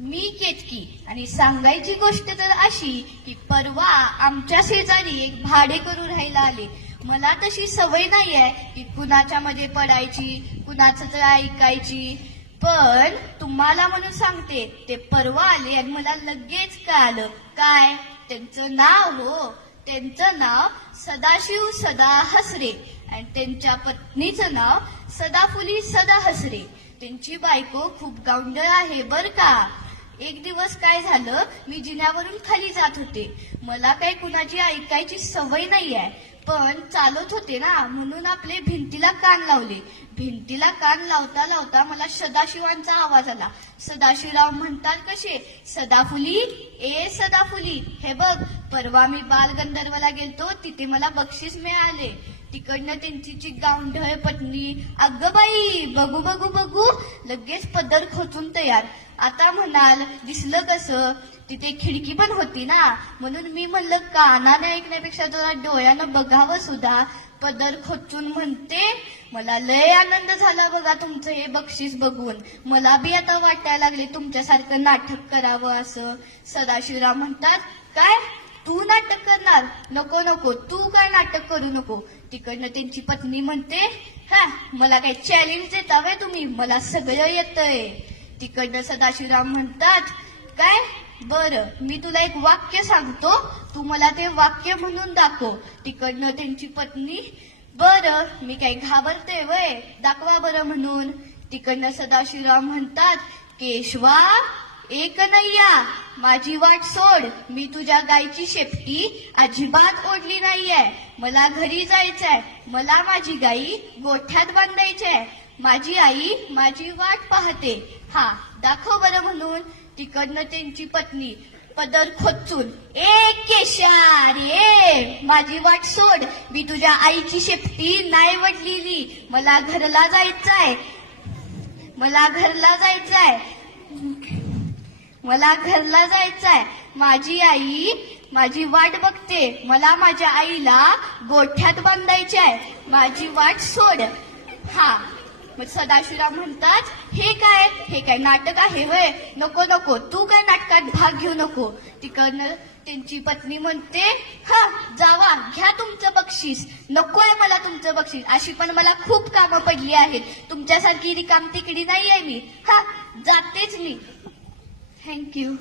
मी केतकी. आणि सांगायची गोष्ट तर अशी की परवा आमच्या शेजारी एक भाडे करू राहायला आले. मला तशी सवय नाही आहे की कुणाच्या मध्ये पडायची कुणाचं तर ऐकायची. पण तुम्हाला म्हणून सांगते ते परवा आले आणि मला लगेच कळालं. काय? त्यांचं नाव हो. त्यांचं नाव सदाशिव सदा हसरे. आणि त्यांच्या पत्नीचं नाव सदाफुली सदा हसरे. त्यांची बायको खूप गावंडळ आहे बर का? एक दिवस काय झालं? मी जिन्यावरून खाली जात होते. मला काही कुणाची ऐकायची सवय नाही आहे पण चालत होते ना म्हणून आपले भिंतीला कान लावले. भिंतीला कान लावता लावता मला सदाशिवांचा आवाज आला. सदाशिवराव म्हणतात कसे सदाफुली ए सदाफुली हे बघ परवा मी बालगंधर्वला गेलतो तिथे मला बक्षीस मिळाले. तिकडनं त्यांची जी गावंढळ पत्नी अगं बाई बघू बघू बघू लगेच पदर खोचून तयार. आता म्हणाल दिसलं कसं तिथे खिडकी पण होती ना. म्हणून मी म्हणलं कानाने ऐकण्यापेक्षा जरा डोळ्यानं बघावं सुद्धा. पदर खोचून म्हणते मला लय आनंद झाला बघा तुमचं हे बक्षीस बघून. मला बी आता वाटायला लागले तुमच्यासारखं नाटक करावं असं. सदाशिवराव म्हणतात काय? तू नाटक करणार? नको नको. तू काय नाटक करू नको. तिकडनं त्यांची पत्नी म्हणते हा मला काय चॅलेंज देतावे तुम्ही? मला सगळं येतंय. तिकडनं सदाशिवराव म्हणतात बर मी तुला एक वाक्य सांगतो. तू मला ते वाक्य म्हणून दाखव. तिकडनं त्यांची पत्नी बर मी काही घाबरते वय दाखवा बरं म्हणून. तिकडनं सदाशिवराव म्हणतात केशवा एक नैया माझी वाट सोड मी तुझ्या गायची शेपटी अजिबात ओढली नाहीये. मला घरी जायचंय मला माझी गाई गोठ्यात बांधायची आहे माझी आई माझी वाट पाहते. हा दाखव बरं म्हणून तिकडनं त्यांची पत्नी पदर खोचून ए केशारे माझी वाट सोड. मी तुझ्या आईची शेपटी नाही वडलेली. मला घरला जायचंय. मला घरला जायचंय. मला घरला जायचंय. माझी आई माझी वाट बघते. मला माझ्या आईला गोठ्यात बांधायची आहे माझी वाट सोड. हा मग सदाशिवराव म्हणतात हे काय? हे काय नाटक आहे होय? नको नको. तू काय नाटकात भाग घेऊ नको. तिकडनं त्यांची पत्नी म्हणते हा जावा घ्या तुमचं बक्षीस. नको आहे मला तुमचं बक्षीस. अशी पण मला खूप कामं पडली आहेत. तुमच्यासारखी रिकाम तिकडी नाही आहे मी. हा जातेच मी. थँक्यू